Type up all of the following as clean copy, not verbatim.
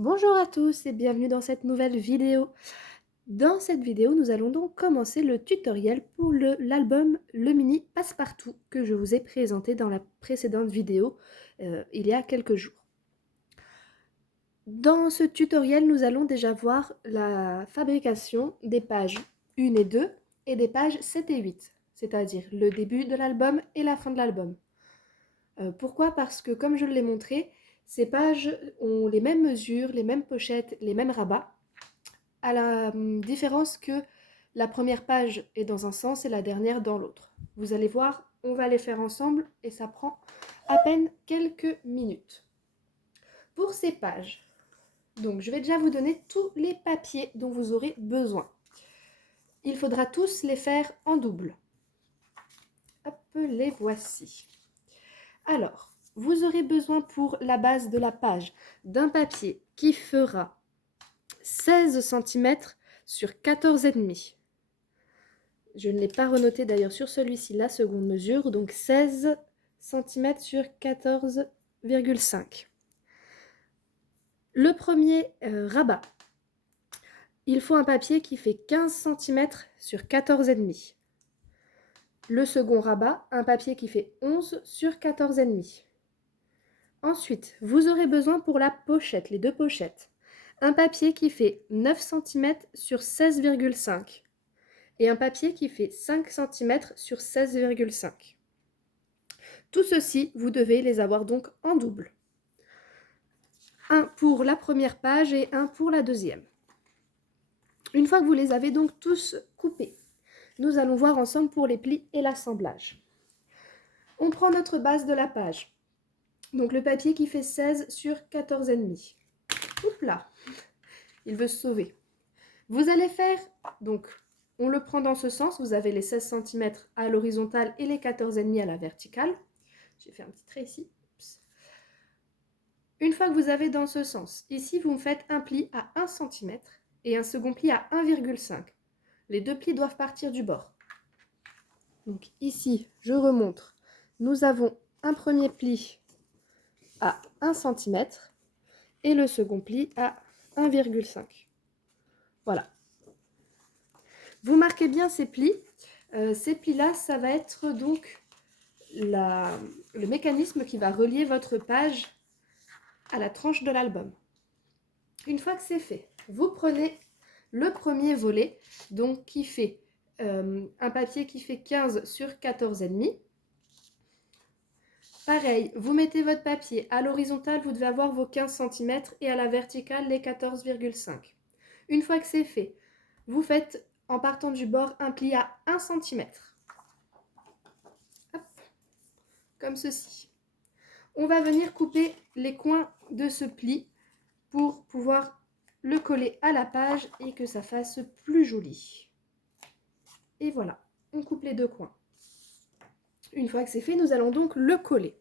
Bonjour à tous et bienvenue dans cette nouvelle vidéo. Dans cette vidéo, nous allons donc commencer le tutoriel pour l'album Le Mini Passepartout que je vous ai présenté dans la précédente vidéo il y a quelques jours. Dans ce tutoriel, nous allons déjà voir la fabrication des pages 1 et 2 et des pages 7 et 8, c'est-à-dire le début de l'album et la fin de l'album. Pourquoi? Parce que comme je l'ai montré, ces pages ont les mêmes mesures, les mêmes pochettes, les mêmes rabats, à la différence que la première page est dans un sens et la dernière dans l'autre. Vous allez voir, on va les faire ensemble et ça prend à peine quelques minutes. Pour ces pages, donc je vais déjà vous donner tous les papiers dont vous aurez besoin. Il faudra tous les faire en double. Hop, les voici. Alors, vous aurez besoin pour la base de la page d'un papier qui fera 16 cm sur 14,5. Je ne l'ai pas renoté d'ailleurs sur celui-ci la seconde mesure, donc 16 cm sur 14,5. Le premier rabat, il faut un papier qui fait 15 cm sur 14,5. Le second rabat, un papier qui fait 11 sur 14,5. Ensuite, vous aurez besoin pour la pochette, les deux pochettes, un papier qui fait 9 cm sur 16,5 et un papier qui fait 5 cm sur 16,5. Tout ceci, vous devez les avoir donc en double. Un pour la première page et un pour la deuxième. Une fois que vous les avez donc tous coupés, nous allons voir ensemble pour les plis et l'assemblage. On prend notre base de la page. Donc le papier qui fait 16 sur 14,5. Oups là, il veut se sauver. Vous allez faire, donc on le prend dans ce sens, vous avez les 16 cm à l'horizontale et les 14,5 à la verticale. J'ai fait un petit trait ici. Une fois que vous avez dans ce sens, ici vous me faites un pli à 1 cm et un second pli à 1,5. Les deux plis doivent partir du bord. Donc ici, je remontre. Nous avons un premier pli à 1 cm et le second pli à 1,5. Voilà. Vous marquez bien ces plis. Ces plis-là, ça va être donc le mécanisme qui va relier votre page à la tranche de l'album. Une fois que c'est fait, vous prenez le premier volet, donc qui fait un papier qui fait 15 sur 14,5. Pareil, vous mettez votre papier à l'horizontale, vous devez avoir vos 15 cm et à la verticale les 14,5. Une fois que c'est fait, vous faites en partant du bord un pli à 1 cm. Hop, comme ceci. On va venir couper les coins de ce pli pour pouvoir le coller à la page et que ça fasse plus joli. Et voilà, on coupe les deux coins. Une fois que c'est fait, nous allons donc le coller.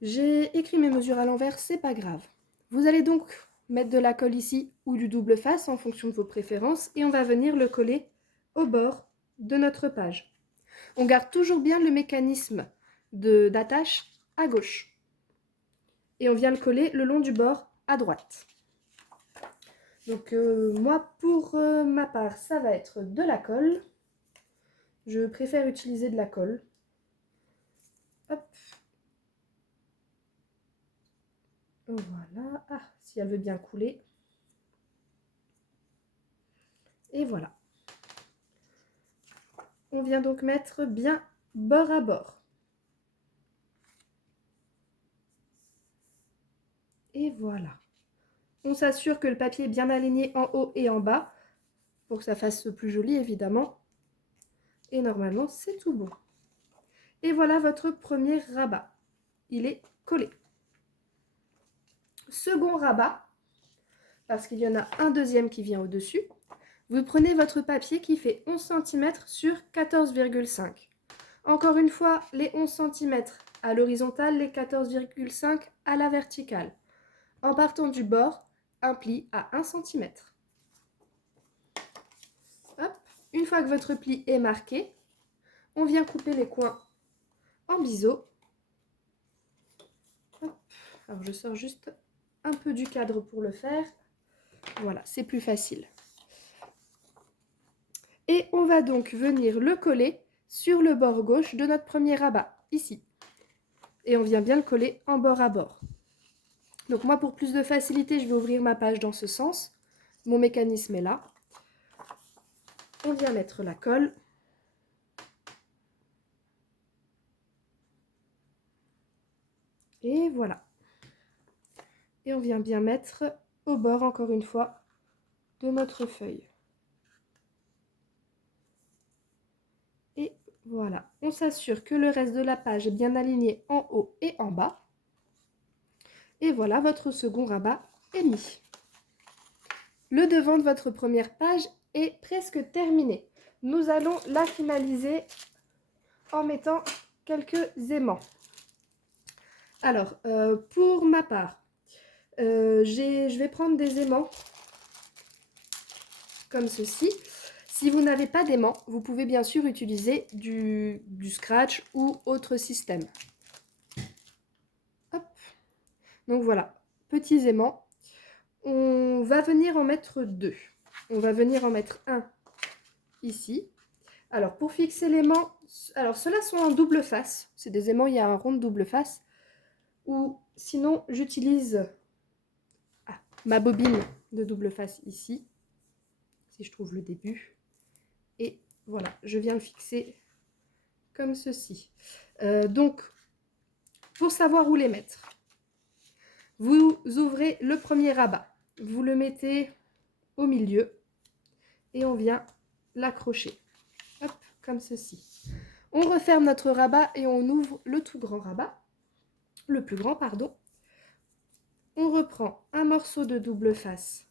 J'ai écrit mes mesures à l'envers, c'est pas grave. Vous allez donc mettre de la colle ici ou du double face en fonction de vos préférences et on va venir le coller au bord de notre page. On garde toujours bien le mécanisme d'attache à gauche. Et on vient le coller le long du bord à droite. Donc moi, pour ma part, ça va être de la colle. Je préfère utiliser de la colle. Hop. Voilà. Ah, si elle veut bien couler. Et voilà. On vient donc mettre bien bord à bord. Et voilà. On s'assure que le papier est bien aligné en haut et en bas pour que ça fasse plus joli évidemment. Et normalement, c'est tout bon. Et voilà votre premier rabat. Il est collé. Second rabat, parce qu'il y en a un deuxième qui vient au-dessus. Vous prenez votre papier qui fait 11 cm sur 14,5. Encore une fois, les 11 cm à l'horizontale, les 14,5 à la verticale. En partant du bord, un pli à 1 cm. Hop. Une fois que votre pli est marqué, on vient couper les coins en biseau. Hop. Alors je sors juste un peu du cadre pour le faire. Voilà, c'est plus facile. Et on va donc venir le coller sur le bord gauche de notre premier rabat, ici. Et on vient bien le coller en bord à bord. Donc moi, pour plus de facilité, je vais ouvrir ma page dans ce sens. Mon mécanisme est là. On vient mettre la colle. Et voilà. Et on vient bien mettre au bord, encore une fois, de notre feuille. Et voilà. On s'assure que le reste de la page est bien aligné en haut et en bas. Et voilà, votre second rabat est mis. Le devant de votre première page est presque terminé. Nous allons la finaliser en mettant quelques aimants. Alors, pour ma part, je vais prendre des aimants comme ceci. Si vous n'avez pas d'aimants, vous pouvez bien sûr utiliser du scratch ou autre système. Hop. Donc voilà, petits aimants. On va venir en mettre deux. On va venir en mettre un ici. Alors pour fixer l'aimant, alors ceux-là sont en double face. C'est des aimants, il y a un rond de double face. Ou sinon, j'utilise ma bobine de double face ici. Si je trouve le début. Et voilà, je viens le fixer comme ceci. Donc, pour savoir où les mettre, vous ouvrez le premier rabat. Vous le mettez au milieu et on vient l'accrocher. Hop, comme ceci. On referme notre rabat et on ouvre le tout grand rabat. Le plus grand, pardon. On reprend un morceau de double face.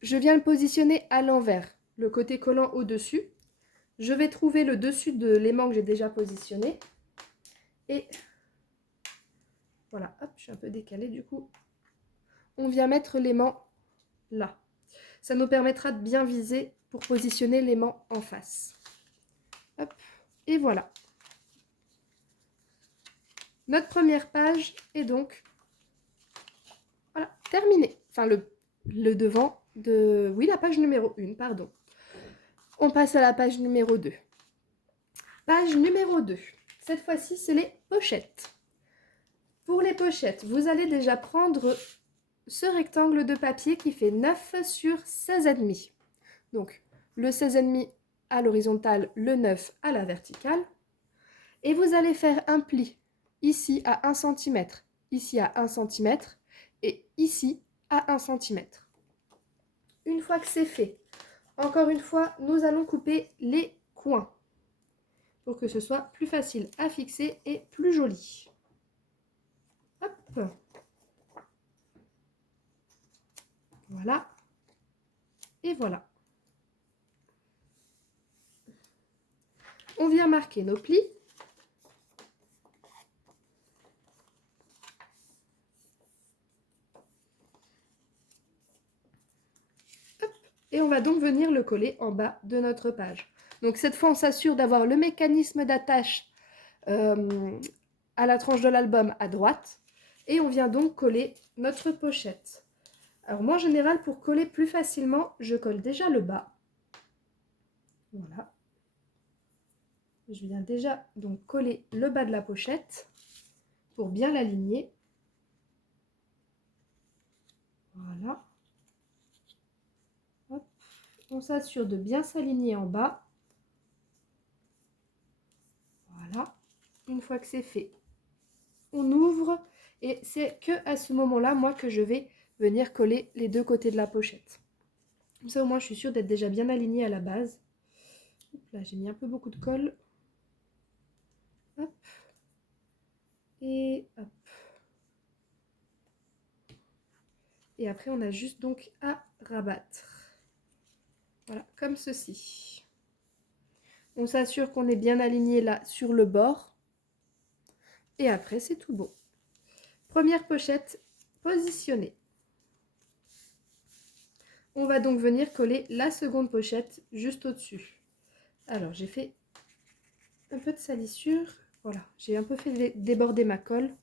Je viens le positionner à l'envers, le côté collant au-dessus. Je vais trouver le dessus de l'aimant que j'ai déjà positionné. Et voilà, hop, je suis un peu décalée du coup. On vient mettre l'aimant là. Ça nous permettra de bien viser pour positionner l'aimant en face. Hop, et voilà. Notre première page est donc voilà, terminée. Enfin, le devant de... Oui, la page numéro 1, pardon. On passe à la page numéro 2. Page numéro 2. Cette fois-ci, c'est les pochettes. Pour les pochettes, vous allez déjà prendre ce rectangle de papier qui fait 9 sur 16,5. Donc, le 16,5 à l'horizontale, le 9 à la verticale. Et vous allez faire un pli ici à 1 cm, ici à 1 cm et ici à 1 cm. Une fois que c'est fait, encore une fois, nous allons couper les coins pour que ce soit plus facile à fixer et plus joli. Hop. Voilà. Et voilà. On vient marquer nos plis. Hop. Et on va donc venir le coller en bas de notre page. Donc cette fois, on s'assure d'avoir le mécanisme d'attache à la tranche de l'album à droite. Et on vient donc coller notre pochette. Alors moi, en général, pour coller plus facilement, je colle déjà le bas. Voilà. Je viens déjà donc coller le bas de la pochette pour bien l'aligner. Voilà. Hop. On s'assure de bien s'aligner en bas. Voilà. Une fois que c'est fait, on ouvre et c'est que à ce moment-là, moi, que je vais venir coller les deux côtés de la pochette. Comme ça, au moins, je suis sûre d'être déjà bien alignée à la base. Là, j'ai mis un peu beaucoup de colle. Hop. Et hop. Et après, on a juste donc à rabattre. Voilà, comme ceci. On s'assure qu'on est bien aligné là sur le bord. Et après, c'est tout bon. Première pochette positionnée. On va donc venir coller la seconde pochette juste au-dessus. Alors, j'ai fait un peu de salissure. Voilà, j'ai un peu fait déborder ma colle,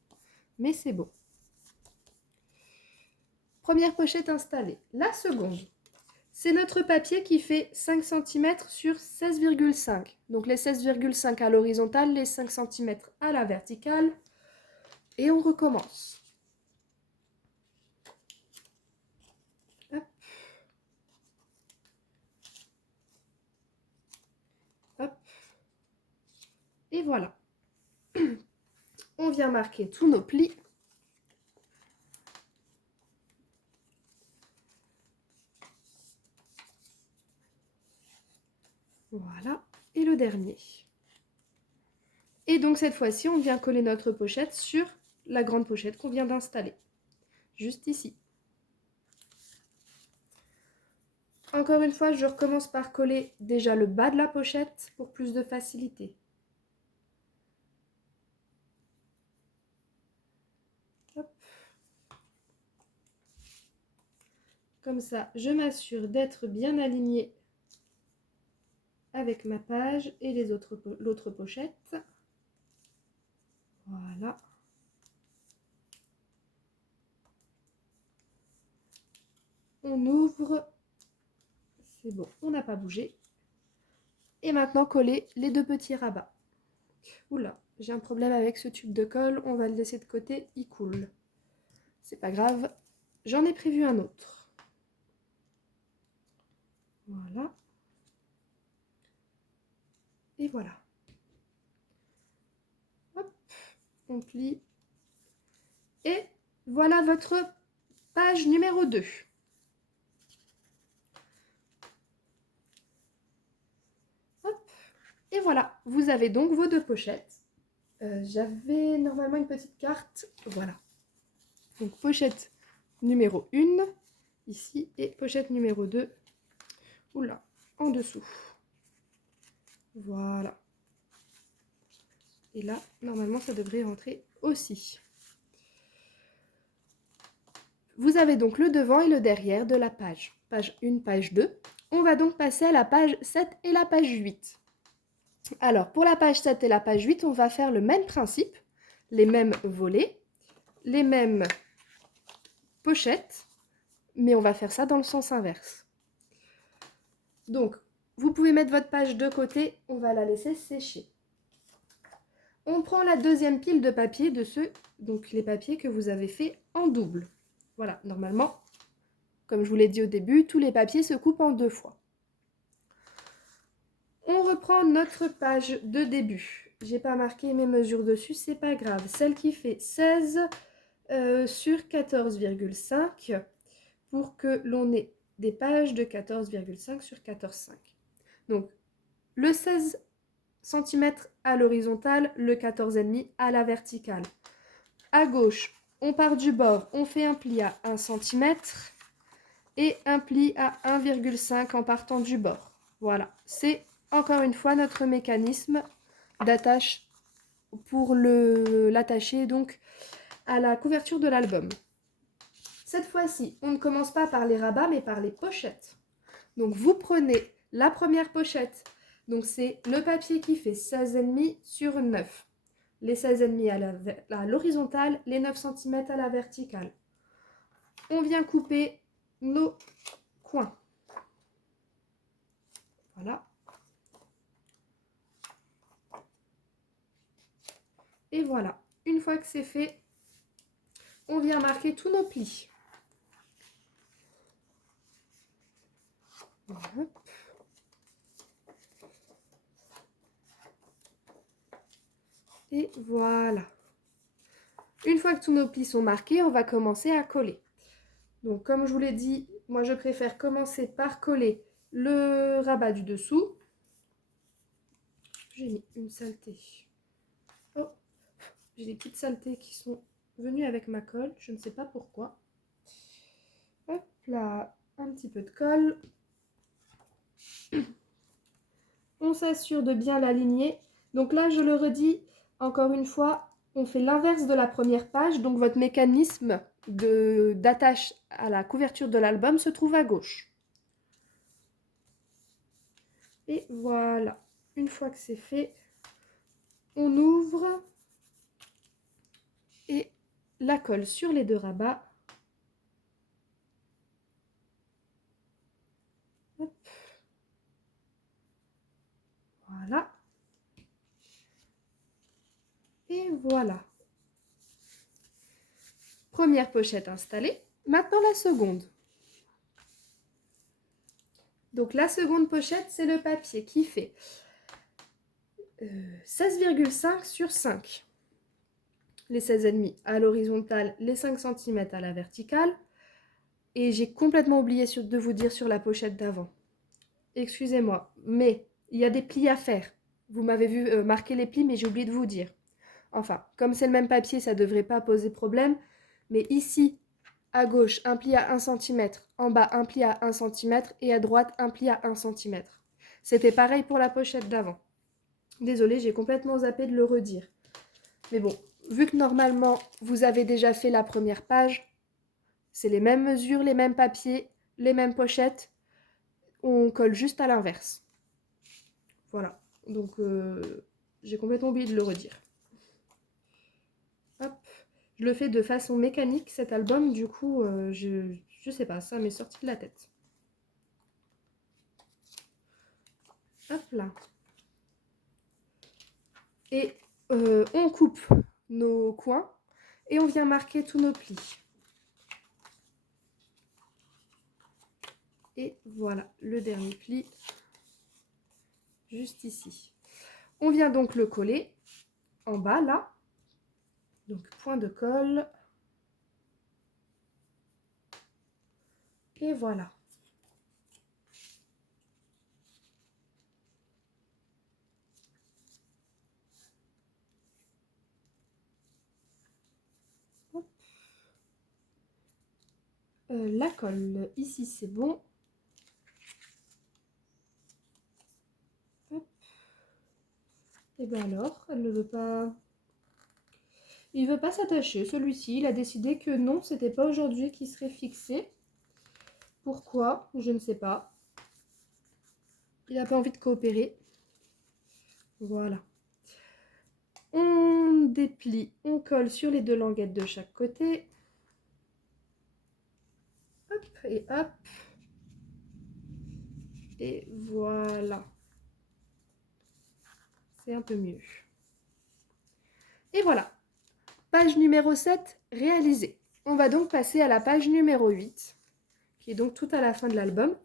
mais c'est bon. Première pochette installée. La seconde, c'est notre papier qui fait 5 cm sur 16,5. Donc les 16,5 à l'horizontale, les 5 cm à la verticale. Et on recommence. Hop. Hop. Et voilà. On vient marquer tous nos plis. Voilà. Et le dernier. Et donc cette fois-ci, on vient coller notre pochette sur la grande pochette qu'on vient d'installer. Juste ici. Encore une fois, je recommence par coller déjà le bas de la pochette pour plus de facilité. Hop. Comme ça, je m'assure d'être bien alignée avec ma page et l'autre pochette. Voilà. On ouvre. C'est bon, on n'a pas bougé. Et maintenant, coller les deux petits rabats. Oula, j'ai un problème avec ce tube de colle. On va le laisser de côté, il coule. C'est pas grave, j'en ai prévu un autre. Voilà. Et voilà. Hop, on plie. Et voilà votre page numéro 2. Hop. Et voilà, vous avez donc vos deux pochettes. J'avais normalement une petite carte. Voilà. Donc pochette numéro 1, ici, et pochette numéro 2, oula, en dessous. Voilà. Et là, normalement, ça devrait rentrer aussi. Vous avez donc le devant et le derrière de la page. Page 1, page 2. On va donc passer à la page 7 et la page 8. Alors, pour la page 7 et la page 8, on va faire le même principe, les mêmes volets, les mêmes pochettes, mais on va faire ça dans le sens inverse. Donc, vous pouvez mettre votre page de côté, on va la laisser sécher. On prend la deuxième pile de papier de ceux, donc les papiers que vous avez fait en double. Voilà, normalement, comme je vous l'ai dit au début, tous les papiers se coupent en 2 fois. On reprend notre page de début. J'ai pas marqué mes mesures dessus, c'est pas grave. Celle qui fait 16 sur 14,5 pour que l'on ait des pages de 14,5 sur 14,5. Donc, le 16 cm à l'horizontale, le 14,5 à la verticale. À gauche, on part du bord, on fait un pli à 1 cm et un pli à 1,5 en partant du bord. Voilà, c'est encore une fois notre mécanisme d'attache pour l'attacher donc à la couverture de l'album. Cette fois-ci, on ne commence pas par les rabats mais par les pochettes. Donc vous prenez la première pochette, donc c'est le papier qui fait 16,5 sur 9. Les 16,5 à l'horizontale, les 9 cm à la verticale. On vient couper nos coins. Voilà. Et voilà. Une fois que c'est fait, on vient marquer tous nos plis. Hop. Et voilà. Une fois que tous nos plis sont marqués, on va commencer à coller. Donc comme je vous l'ai dit, moi je préfère commencer par coller le rabat du dessous. J'ai mis une saleté. Oh, j'ai des petites saletés qui sont venues avec ma colle, je ne sais pas pourquoi. Hop là, un petit peu de colle. On s'assure de bien l'aligner. Donc là, je le redis, encore une fois, on fait l'inverse de la première page. Donc votre mécanisme d'attache à la couverture de l'album se trouve à gauche. Et voilà, une fois que c'est fait, on ouvre et la colle sur les deux rabats. Voilà. Première pochette installée. Maintenant la seconde. Donc la seconde pochette, c'est le papier qui fait 16,5 sur 5. Les 16,5 à l'horizontale, les 5 cm à la verticale. Et j'ai complètement oublié de vous dire sur la pochette d'avant. Excusez-moi, mais il y a des plis à faire. Vous m'avez vu marquer les plis, mais j'ai oublié de vous dire. Enfin, comme c'est le même papier, ça ne devrait pas poser problème. Mais ici, à gauche, un pli à 1 cm. En bas, un pli à 1 cm. Et à droite, un pli à 1 cm. C'était pareil pour la pochette d'avant. Désolée, j'ai complètement zappé de le redire. Mais bon, vu que normalement, vous avez déjà fait la première page, c'est les mêmes mesures, les mêmes papiers, les mêmes pochettes. On colle juste à l'inverse. Voilà. Donc, j'ai complètement oublié de le redire. Hop. Je le fais de façon mécanique, cet album. Du coup, je sais pas, ça m'est sorti de la tête. Hop là. Et on coupe nos coins et on vient marquer tous nos plis. Et voilà, le dernier pli, juste ici. On vient donc le coller en bas, là. Donc, point de colle. Et voilà. La colle, ici, c'est bon. Hop. Et bien alors, elle ne veut pas... Il veut pas s'attacher, celui-ci. Il a décidé que non, c'était pas aujourd'hui qu'il serait fixé. Pourquoi? Je ne sais pas. Il n'a pas envie de coopérer. Voilà. On déplie, on colle sur les deux languettes de chaque côté. Hop et hop. Et voilà. C'est un peu mieux. Et voilà. Page numéro 7 réalisée. On va donc passer à la page numéro 8, qui est donc tout à la fin de l'album.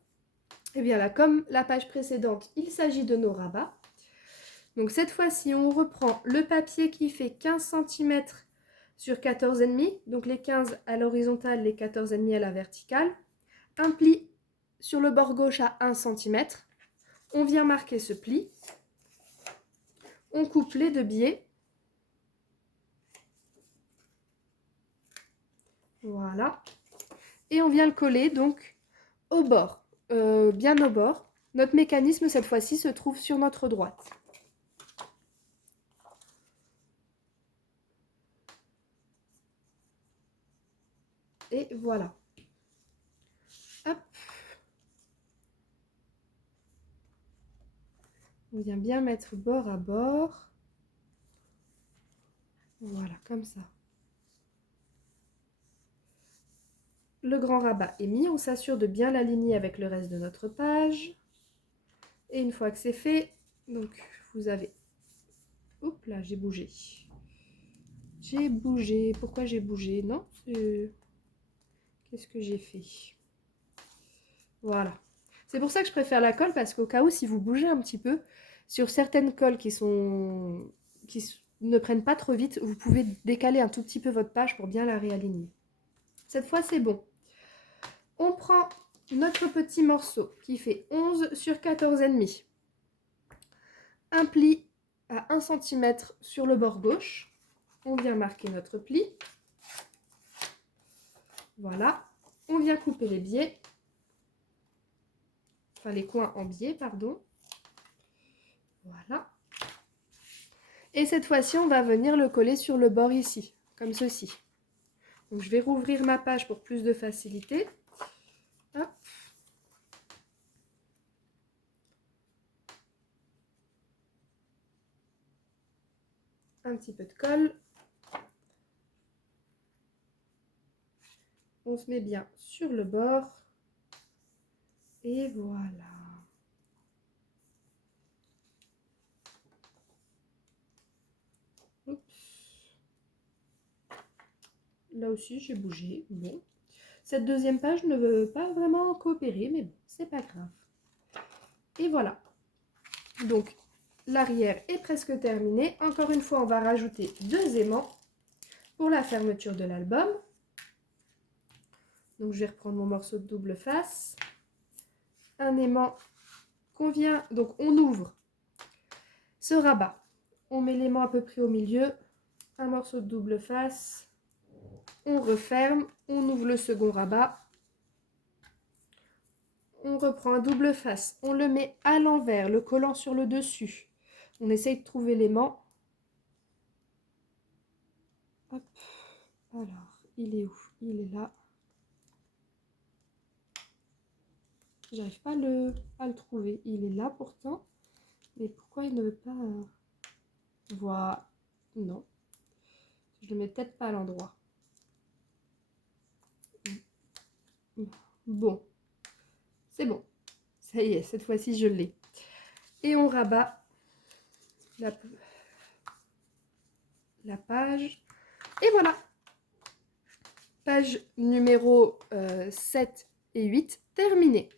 Et bien là, comme la page précédente, il s'agit de nos rabats. Donc cette fois-ci, on reprend le papier qui fait 15 cm sur 14,5, donc les 15 à l'horizontale, les 14,5 à la verticale. Un pli sur le bord gauche à 1 cm. On vient marquer ce pli. On coupe les deux biais. Voilà. Et on vient le coller donc au bord, bien au bord. Notre mécanisme, cette fois-ci, se trouve sur notre droite. Et voilà. Hop. On vient bien mettre bord à bord. Voilà, comme ça. Le grand rabat est mis, on s'assure de bien l'aligner avec le reste de notre page. Et une fois que c'est fait, donc vous avez... Oups là, j'ai bougé. J'ai bougé. Pourquoi j'ai bougé? Non, qu'est-ce que j'ai fait? Voilà. C'est pour ça que je préfère la colle, parce qu'au cas où, si vous bougez un petit peu, sur certaines colles qui ne prennent pas trop vite, vous pouvez décaler un tout petit peu votre page pour bien la réaligner. Cette fois, c'est bon. On prend notre petit morceau qui fait 11 sur 14,5. Un pli à 1 cm sur le bord gauche. On vient marquer notre pli. Voilà. On vient couper les biais. Enfin, les coins en biais, pardon. Voilà. Et cette fois-ci, on va venir le coller sur le bord ici, comme ceci. Donc, je vais rouvrir ma page pour plus de facilité. Hop. Un petit peu de colle. On se met bien sur le bord. Et voilà. Oups. Là aussi, j'ai bougé. Bon. Cette deuxième page ne veut pas vraiment coopérer, mais bon, c'est pas grave. Et voilà. Donc, l'arrière est presque terminé. Encore une fois, on va rajouter 2 aimants pour la fermeture de l'album. Donc, je vais reprendre mon morceau de double face. Un aimant qu'on vient... Donc, on ouvre ce rabat. On met l'aimant à peu près au milieu. Un morceau de double face. On referme. On ouvre le second rabat. On reprend un double face. On le met à l'envers, le collant sur le dessus. On essaye de trouver l'aimant. Hop. Alors, il est où? Il est là. J'arrive pas à le trouver. Il est là pourtant. Mais pourquoi il ne veut pas... Voilà. Non. Je le mets peut-être pas à l'endroit. Bon. C'est bon. Ça y est, cette fois-ci, je l'ai. Et on rabat la page. Et voilà. Page numéro 7 et 8 terminée.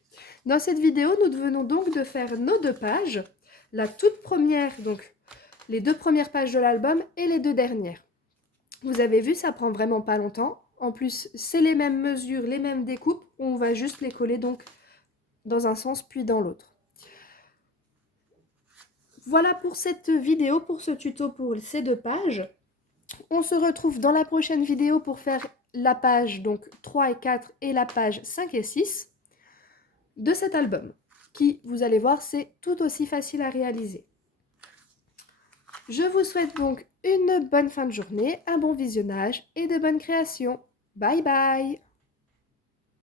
Dans cette vidéo, nous venons donc de faire nos 2 pages. La toute première, donc les 2 premières pages de l'album et les 2 dernières. Vous avez vu, ça prend vraiment pas longtemps. En plus, c'est les mêmes mesures, les mêmes découpes. On va juste les coller donc dans un sens puis dans l'autre. Voilà pour cette vidéo, pour ce tuto pour ces 2 pages. On se retrouve dans la prochaine vidéo pour faire la page donc 3 et 4 et la page 5 et 6 de cet album, qui, vous allez voir, c'est tout aussi facile à réaliser. Je vous souhaite donc une bonne fin de journée, un bon visionnage et de bonnes créations. Bye bye!